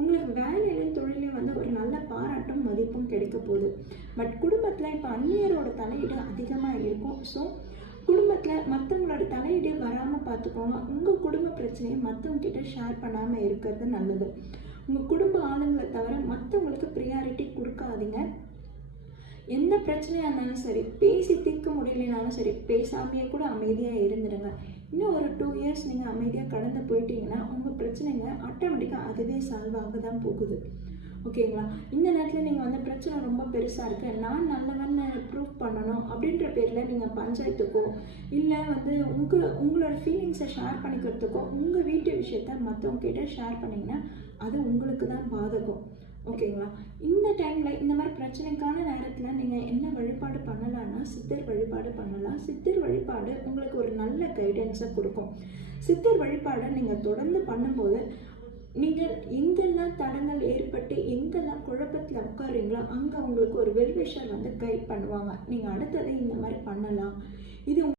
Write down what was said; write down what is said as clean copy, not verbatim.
உங்களுக்கு வேலையிலையும் தொழிலையும் வந்து ஒரு நல்ல பாராட்டும் மதிப்பும் கிடைக்க போகுது. பட் குடும்பத்தில் இப்போ அந்நியரோட தலையீடு அதிகமாக இருக்கும். ஸோ குடும்பத்தில் மற்றவங்களோட தலையீடு வராமல் பார்த்துக்கோங்க. உங்கள் குடும்ப பிரச்சனையை மற்றவங்க கிட்ட ஷேர் பண்ணாமல் இருக்கிறது நல்லது. உங்கள் குடும்ப ஆளுங்களை தவிர மற்றவங்களுக்கு ப்ரியாரிட்டி கொடுக்காதீங்க. எந்த பிரச்சனையாக இருந்தாலும் சரி, பேசி தீர்க்க முடியலைனாலும் சரி, பேசாமையே கூட அமைதியாக இருந்துடுங்க. இன்னும் ஒரு 2 இயர்ஸ் நீங்கள் அமைதியாக கடந்து போயிட்டீங்கன்னா உங்கள் பிரச்சனைங்க ஆட்டோமேட்டிக்காக அதுவே சால்வ் ஆக தான் போகுது. ஓகேங்களா? இந்த நேரத்தில் நீங்கள் வந்து பிரச்சனை ரொம்ப பெருசாக இருக்குது, நான் நல்லவன்னு ப்ரூவ் பண்ணணும் அப்படின்ற பேரில் நீங்கள் பஞ்சாயத்துக்கோ இல்லை வந்து உங்களோட ஃபீலிங்ஸை ஷேர் பண்ணிக்கிறதுக்கோ உங்கள் வீட்டு விஷயத்த மற்றவங்க கிட்ட ஷேர் பண்ணிங்கன்னா அது உங்களுக்கு தான் பாதகம். ஓகேங்களா? இந்த டைமில் இந்த மாதிரி பிரச்சனைக்கான நேரத்தில் நீங்கள் என்ன வழிபாடு பண்ணலான்னா சித்தர் வழிபாடு பண்ணலாம். சித்தர் வழிபாடு உங்களுக்கு ஒரு நல்ல கைடன்ஸை கொடுக்கும். சித்தர் வழிபாடை நீங்கள் தொடர்ந்து பண்ணும்போது நீங்கள் எங்கெல்லாம் தடங்கள் ஏற்பட்டு எங்கெல்லாம் குழப்பத்தில் உட்காருங்களோ அங்கே உங்களுக்கு ஒரு வெல்விஷர் வந்து கைட் பண்ணுவாங்க. நீங்கள் அடுத்தது இந்த மாதிரி பண்ணலாம், இது